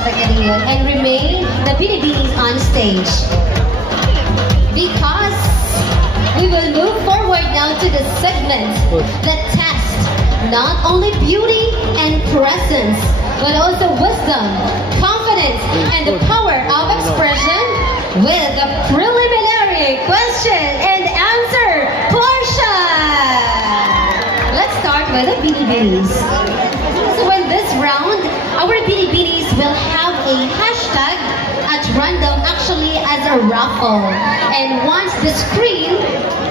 tatagaling yun. And remain the Binibinis on stage. Because we will move forward now to the segment that test not only beauty and presence, but also wisdom, confidence, and the power of expression with the preliminary question and answer portion. Let's start with the Binibinis. So in this round, our Binibinis will have a hashtag at random, actually as a raffle. And once the screen,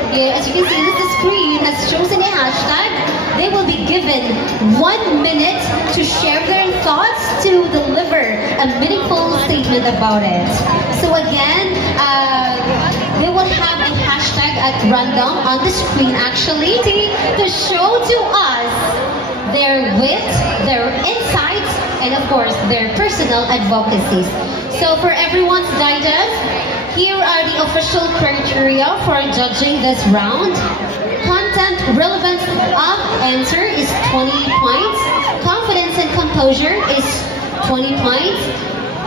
as you can see, this is the screen has chosen a hashtag, they will be given 1 minute to share their thoughts, to deliver a meaningful statement about it. So again, they will have a hashtag at random on the screen actually to show to us their wit, their insights, and of course their personal advocacies. So for everyone's guidance, here are the official criteria for judging this round. Content relevance of answer is 20 points. Confidence and composure is 20 points.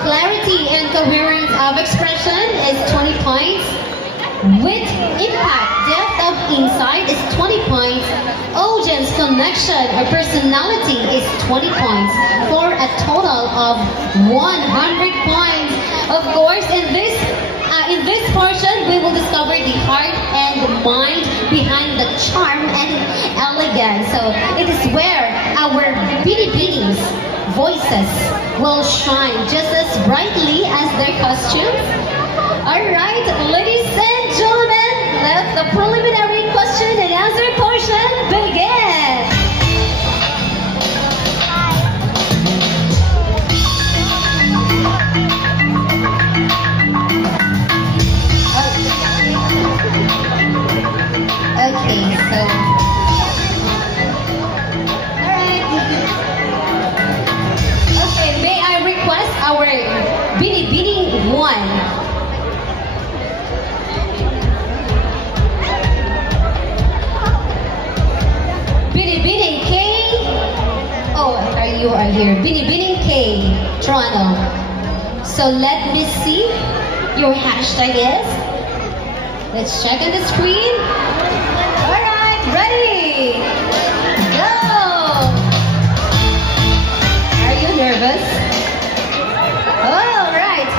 Clarity and coherence of expression is 20 points. Wit, impact, depth of insight is 20 points. Audience connection or personality is 20 points for a total of 100 points. Of course, in this portion, we will discover the heart and the mind behind the charm and elegance. So it is where our Binibinis voices will shine just as brightly as their costumes. Alright, ladies and gentlemen, let the preliminary question and answer portion begin. Okay, so alright. Okay, may I request our Binibini 1. Binibining K. Oh, you are here. Binibining K, Toronto. So let me see. Your hashtag is. Let's check on the screen. All right, ready? Go. Are you nervous? All right.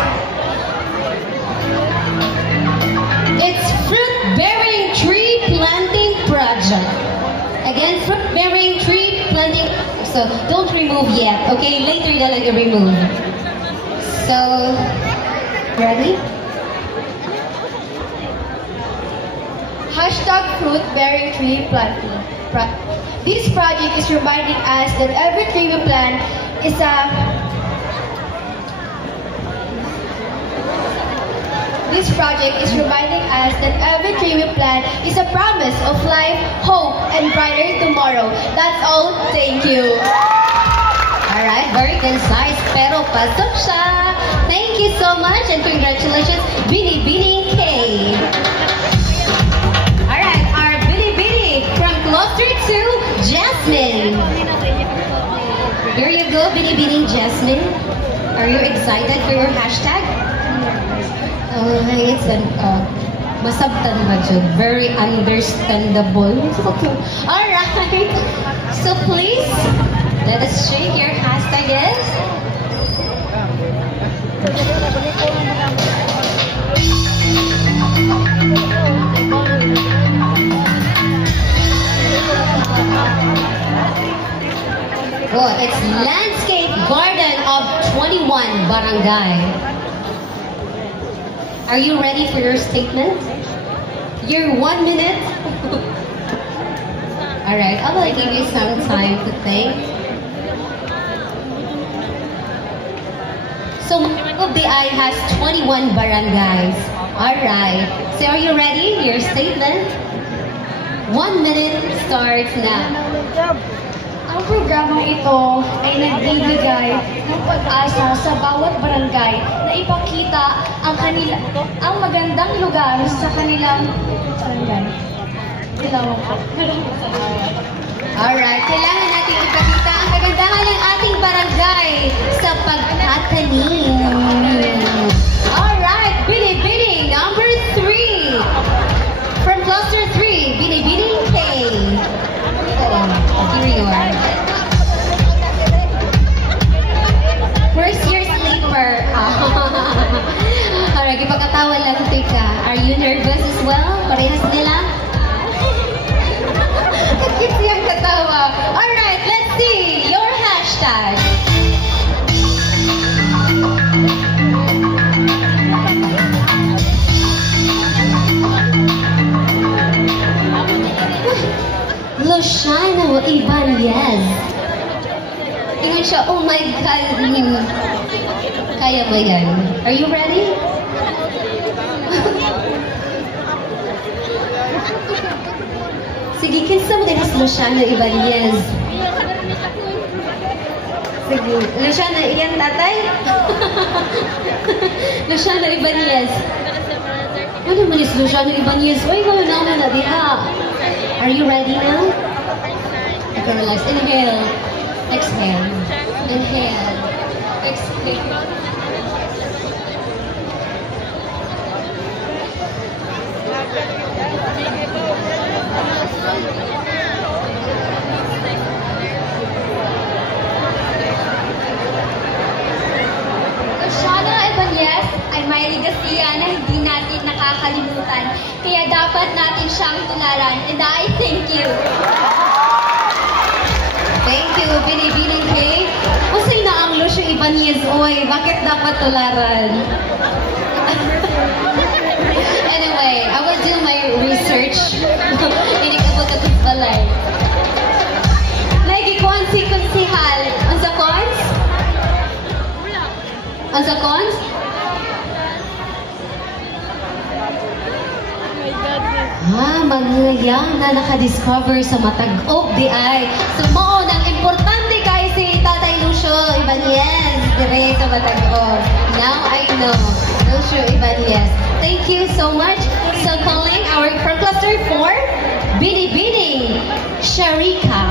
It's fruit-bearing tree planting project. Again, fruit-bearing tree planting. So don't remove yet, okay? Later na lang i-remove. So, ready? Hashtag fruit-bearing tree planting. This project is reminding us that every tree we plant is a This project is reminding us that every tree we plant is a promise of life, hope, and brighter tomorrow. That's all. Thank you. Alright, very concise, pero pasok siya. Thank you so much and congratulations, Binibining K. Alright, our Binibini from Cluster 2, Jasmine. Here you go, Binibining Jasmine. Are you excited for your hashtag? It's masabtan ba dyan? Very understandable. Alright, so please, let us check your hashtag is. Oh, it's Landscape Garden of 21 Barangay. Are you ready for your statement? Your 1 minute? Alright, I will give you some time to think. So, Mabdiay has 21 barangays. Alright, so are you ready? Your statement? 1 minute starts now. Ang programang ito ay nagbibigay ng pag-asa sa bawat barangay na ipakita ang magandang lugar sa kanilang barangay. Alright, kailangan natin ipakita ang kagandahan ng ating barangay sa Kanin. Alright, Binibining number 3. From cluster 3, Binibining K. Here you are. First year sleeper. Alright, ipagkatawa lang tika. Are you nervous as well? Parehas nila? Kakit siyang katawa. Alright, let's see your hashtag. Luciano Ibanez. Tingnan siya, oh my God. Kaya mo yan. Are you ready? Sige, kinsa mo din si Luciano Ibanez. Sige, Luciano, iyan tatay? Luciano Ibanez. Ano man is Luciano Ibanez? Uy, gawin naman na diha. Are you ready now? Okay, relax. Inhale. Exhale. Inhale. Exhale. Luciano Ibanez ay may ligasiya na hindi natin nakakalimutan. Kaya dapat natin siyang tularan. And I thank you. Thank you, Binibining K. Usay na ang Lucio Ibanez, oy. Bakit dapat tularan? Anyway, I will do my research. Inikabot at balay. Nagikuan si Konsihal. Ang sa cons? Ang sa cons? Mga yang na nakadiscover sa matag-og di ay. So, mo nang importante kay si Tatay Lucio Ibanez dire sa matag-og. Now I know. Lucio Ibanez. Thank you so much. So, calling our from cluster 4, Binibining Sharika.